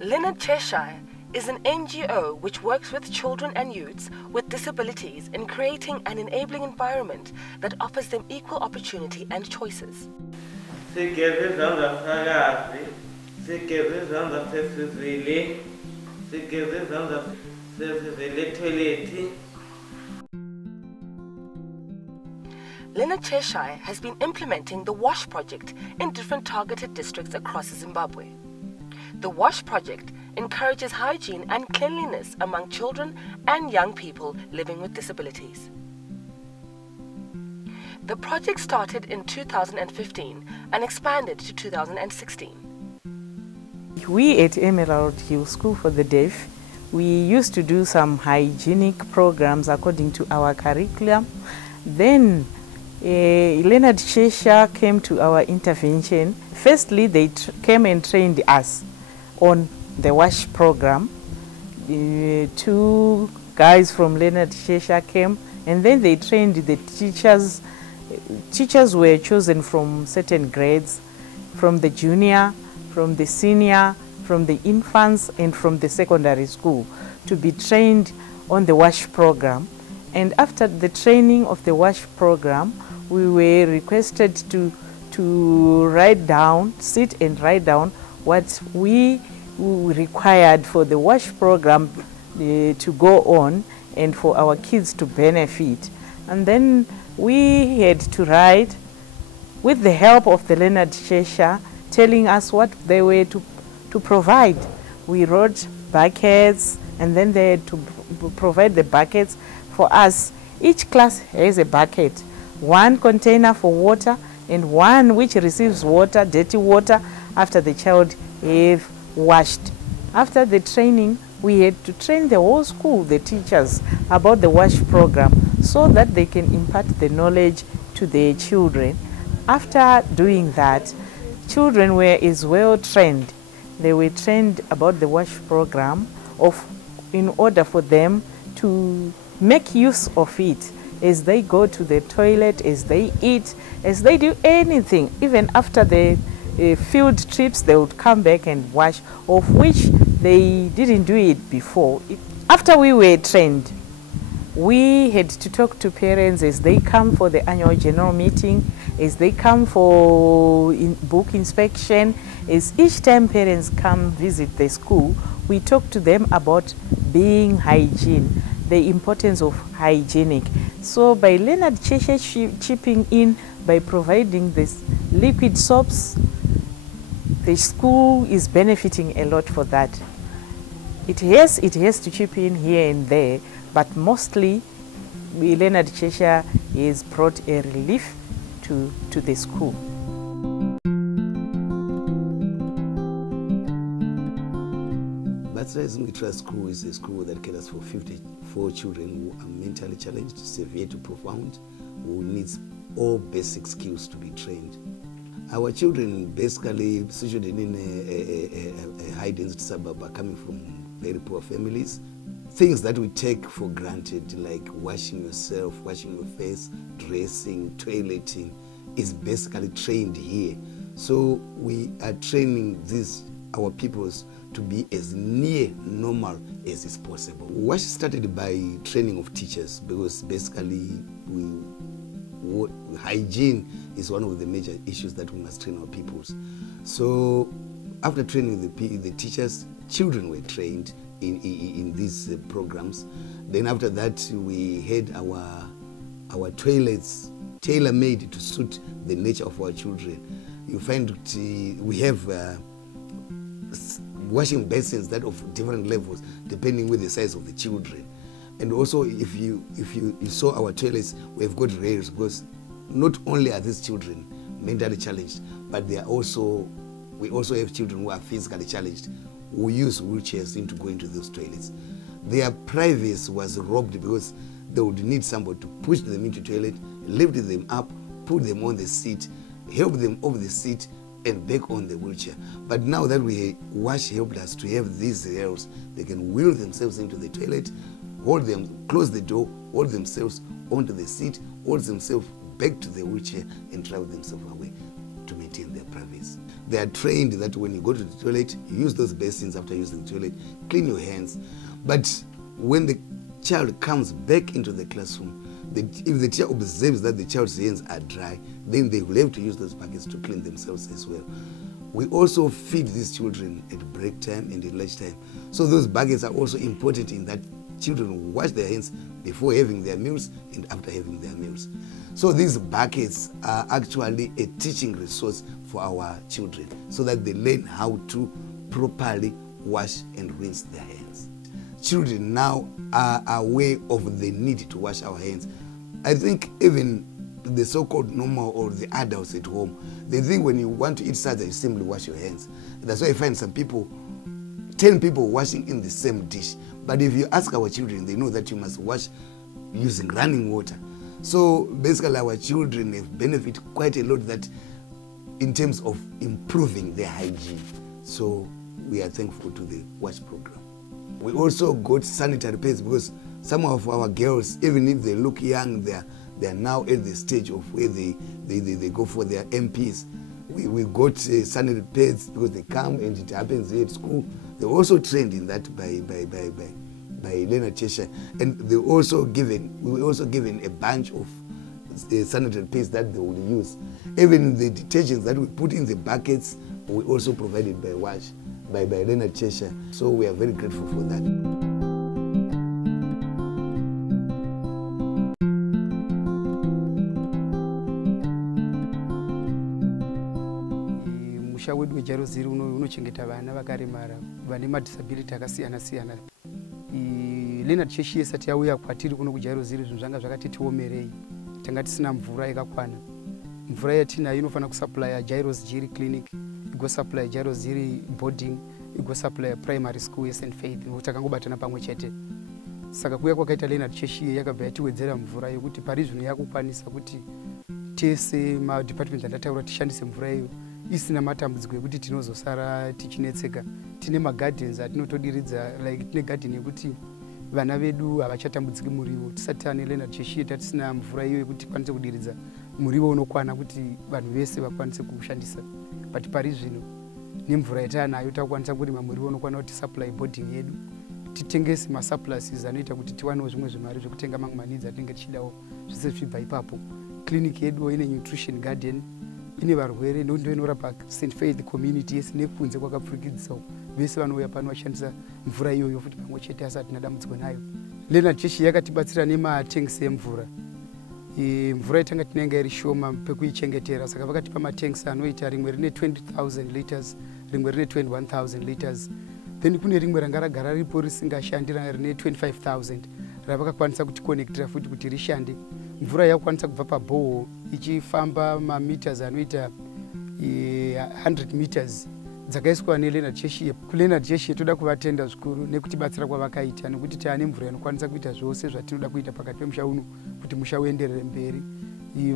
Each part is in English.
Leonard Cheshire is an NGO which works with children and youths with disabilities in creating an enabling environment that offers them equal opportunity and choices. Leonard Cheshire has been implementing the WASH project in different targeted districts across Zimbabwe. The WASH project encourages hygiene and cleanliness among children and young people living with disabilities. The project started in 2015 and expanded to 2016. We at Emerald Hill School for the Deaf, we used to do some hygienic programs according to our curriculum. Then Leonard Cheshire came to our intervention. Firstly, they came and trained us on the WASH program. Two guys from Leonard Cheshire came, and then they trained the teachers. Teachers were chosen from certain grades, from the junior, from the senior, from the infants, and from the secondary school to be trained on the WASH program. And after the training of the WASH program, we were requested to write down, sit and write down what we required for the WASH program to go on and for our kids to benefit. And then we had to write with the help of the Leonard Cheshire, telling us what they were to provide. We wrote buckets, and then they had to provide the buckets for us. Each class has a bucket, one container for water and one which receives water, dirty water, after the child have washed. After the training, we had to train the whole school, the teachers, about the WASH program so that they can impart the knowledge to their children. After doing that, children were as well trained. They were trained about the WASH program in order for them to make use of it as they go to the toilet, as they eat, as they do anything. Even after the field trips, they would come back and wash, of which they didn't do it before. After we were trained, we had to talk to parents as they come for the annual general meeting, as they come for book inspection, as each time parents come visit the school, we talk to them about being hygiene, the importance of hygienic. So by Leonard Cheshire chipping in by providing this liquid soaps, the school is benefiting a lot for that. It has to chip in here and there, but mostly Leonard Cheshire has brought a relief to the school. Zimbabwe Trust School is a school that caters for 54 children who are mentally challenged, severe to profound, who needs all basic skills to be trained. Our children basically situated in a high-density suburb are coming from very poor families. Things that we take for granted, like washing yourself, washing your face, dressing, toileting, is basically trained here. So we are training our pupils to be as near normal as is possible. WASH started by training of teachers, because basically hygiene is one of the major issues that we must train our pupils. So after training the teachers, children were trained in these programs. Then after that, we had our toilets tailor-made to suit the nature of our children. You find we have washing basins that of different levels depending with the size of the children. And also, if you saw our toilets, we have got rails, because not only are these children mentally challenged, but we also have children who are physically challenged, who use wheelchairs to go into those toilets. Their privacy was robbed because they would need somebody to push them into the toilet, lift them up, put them on the seat, help them off the seat, and back on the wheelchair. But now that WASH helped us to have these rails, they can wheel themselves into the toilet, close the door, hold themselves onto the seat, hold themselves back to the wheelchair, and drive themselves away to maintain their privacy. They are trained that when you go to the toilet, you use those basins after using the toilet, clean your hands. But when the child comes back into the classroom, if the teacher observes that the child's hands are dry, then they will have to use those buckets to clean themselves as well. We also feed these children at break time and at lunch time. So those buckets are also important in that children wash their hands before having their meals and after having their meals. So these buckets are actually a teaching resource for our children so that they learn how to properly wash and rinse their hands. Children now are aware of the need to wash our hands. I think even the so-called normal or the adults at home, they think when you want to eat salad, you simply wash your hands. That's why I find some people, 10 people washing in the same dish. But if you ask our children, they know that you must wash using running water. So basically our children have benefited quite a lot that in terms of improving their hygiene. So we are thankful to the WASH program. We also got sanitary pads because some of our girls, even if they look young, they are now at the stage of where they go for their MPs. We got sanitary pads because they come and it happens here at school. They're also trained in that by Leonard Cheshire, and we were also given a bunch of sanitary pads that they will use. Even the detergents that we put in the buckets, we also provided by WASH, by Leonard Cheshire. So we are very grateful for that. Musha wedu wejaroziri unochengeta vana vakaremara vane madisability akasiyana siyana. Leonard Cheshire isati yauya kwatiri kuno kujaroziri zvinhu zvanga zvakati tiomerei. Tanga tisina mvura yakakwana. Mvura yatinayo inofanira kusupply Lcdz clinic, igosupply Lcdz boarding, igosupply primary school St Faith. Takangobatana pamwe chete. Saka kuya kwakaita Leonard Cheshire yakabva yatiwedzera mvura yokuti pari zvino yakukwanisa kuti tese madepartment andataura tishandise mvura iyo isina matambudziko ekuti tinozosara tichinetseka. Tine magardens atinotodiridza, like tine garden yekuti vana vedu havachatambudziki muriwo. Tisati tane Leonard Cheshire tatisina mvura iyo yekuti kwanise kudiridza muriwo unokwana kuti vanhu vese vakwanise kushandisa. But pari zvino nemvura yatanayo takwanisa kurima muriwo unokwana kuti supply boarding yedu. Titengese masurpluses anoita kuti tiwanewo zvimwe zvimari zvekutenga mamwe manidzi atinenge tichidawo zvese zvichibva ipapo. Clinic yedu ine nutrition garden, ine varwere ndondo inorapa St Faith community yese nekunze kwakapfurikidzisawo. Vese vanouya pano vachishandisa mvura iyoyo futi pamwe chete asati tinadambudziko nayo. Leonard Cheshire yakatibatsira nematanks emvura. Mvura itanga tinenge iri shoma pekuichengetera, saka vakatipa matanks anoita rimwe rine 20,000 liters, rimwe rine 21,000 liters. Then kune rimwe ranga ragara ripo risingashandira rine 25,000 ravakakwanisa kutikonekitira futi kuti rishande. Mvura yakwanisa kubva paboho ichifamba mameters anoita 100 meters dzakaiswa neLeonard Cheshire. KuLeonard Cheshire toda kuvatenda zvikuru nekutibatsira kwavakaita nekuti taane mvura inokwanisa kuita zvose zvatinoda kuita pakati pemusha uno kuti musha uenderere mberi.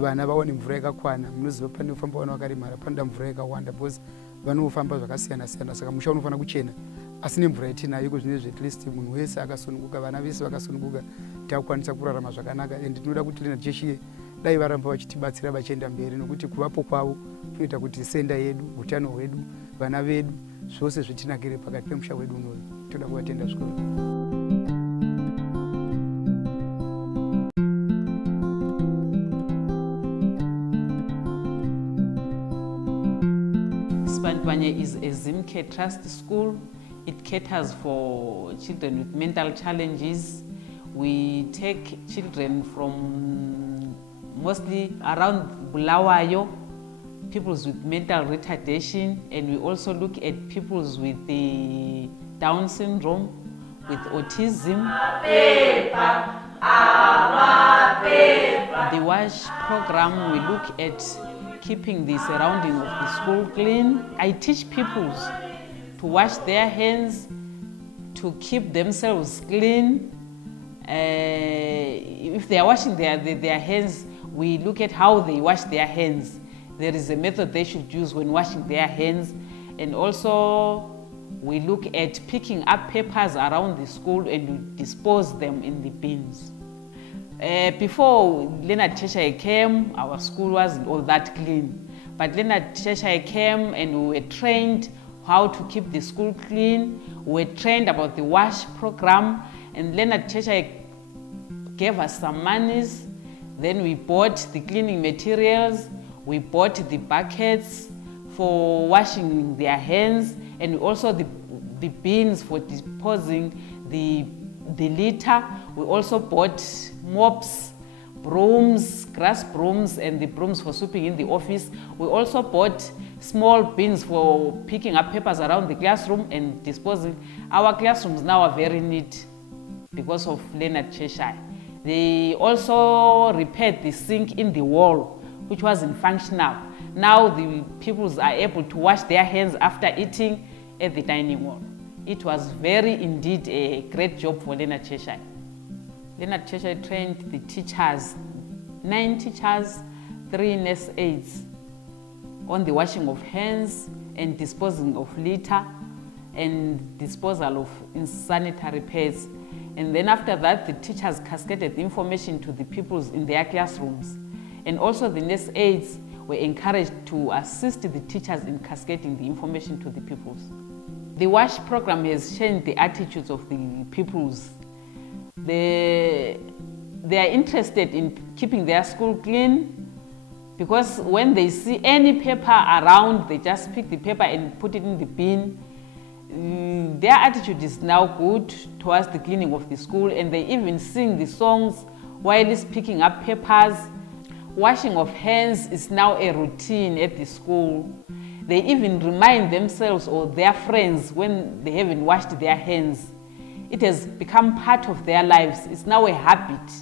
Vana vaone mvura yakakwana. Munoziva panofamba vana vakaremara panoda mvura yakawanda because vanofamba zvakasiyana siyana, saka musha unofanira kuchena. Asi nemvura yatinayo kuzvinezvi at least munhu wese akasununguka, vana vese vakasununguka, takukwanisa kurarama zvakanaka. And tinoda kuti Leonard Cheshire dai varamba vachitibatsira vachienda mberi nokuti kuvapo kwavo kunoita kuti senda yedu, utano hwedu, vana vedu, zvose zvitinakire pakati pemusha wedu unoyu. Toda kuvatenda zvikuru. Spanipanye is a Zimcare Trust school. It caters for children with mental challenges. We take children from mostly around Bulawayo, peoples with mental retardation, and we also look at peoples with the Down syndrome, with autism. The WASH program, we look at keeping the surrounding of the school clean. I teach peoples to wash their hands, to keep themselves clean. If they are washing their hands, we look at how they wash their hands. There is a method they should use when washing their hands. And also, we look at picking up papers around the school and we dispose them in the bins. Before Leonard Cheshire came, our school wasn't all that clean. But Leonard Cheshire came and we were trained how to keep the school clean. We were trained about the WASH program, and Leonard Cheshire gave us some monies. Then we bought the cleaning materials, we bought the buckets for washing their hands, and also the bins for disposing the litter. We also bought mops, brooms, grass brooms, and the brooms for sweeping in the office. We also bought small bins for picking up papers around the classroom and disposing. Our classrooms now are very neat because of Leonard Cheshire. They also repaired the sink in the wall, which wasn't functional. Now the pupils are able to wash their hands after eating at the dining hall. It was very indeed a great job for Leonard Cheshire. Leonard Cheshire trained the teachers, 9 teachers, 3 nurse aides, on the washing of hands and disposing of litter and disposal of sanitary pads. And then after that, the teachers cascaded the information to the pupils in their classrooms. And also the nurse aides were encouraged to assist the teachers in cascading the information to the pupils. The WASH program has changed the attitudes of the pupils. They are interested in keeping their school clean, because when they see any paper around, they just pick the paper and put it in the bin. Their attitude is now good towards the cleaning of the school, and they even sing the songs while picking up papers. Washing of hands is now a routine at the school. They even remind themselves or their friends when they haven't washed their hands. It has become part of their lives. It's now a habit.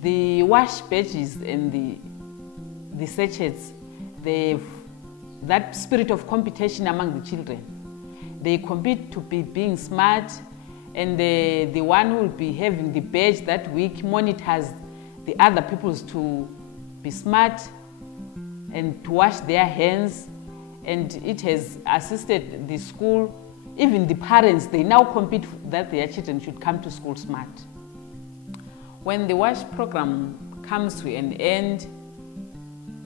The wash badges and the sachets, that spirit of competition among the children. They compete to be being smart, and the one who will be having the badge that week monitors the other pupils to be smart and to wash their hands, and it has assisted the school. Even the parents, they now compete that their children should come to school smart. When the WASH program comes to an end,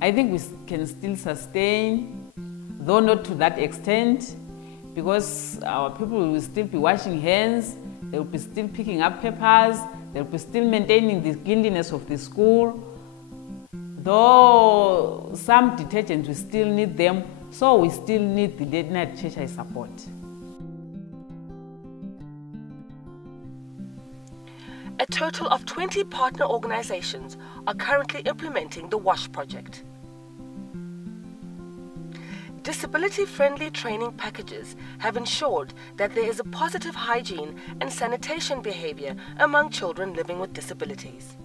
I think we can still sustain, though not to that extent, because our people will still be washing hands, they will be still picking up papers, they will be still maintaining the cleanliness of the school, though some detergents we still need them, so we still need the Leonard Cheshire support. A total of 20 partner organizations are currently implementing the WASH project. Disability-friendly training packages have ensured that there is a positive hygiene and sanitation behavior among children living with disabilities.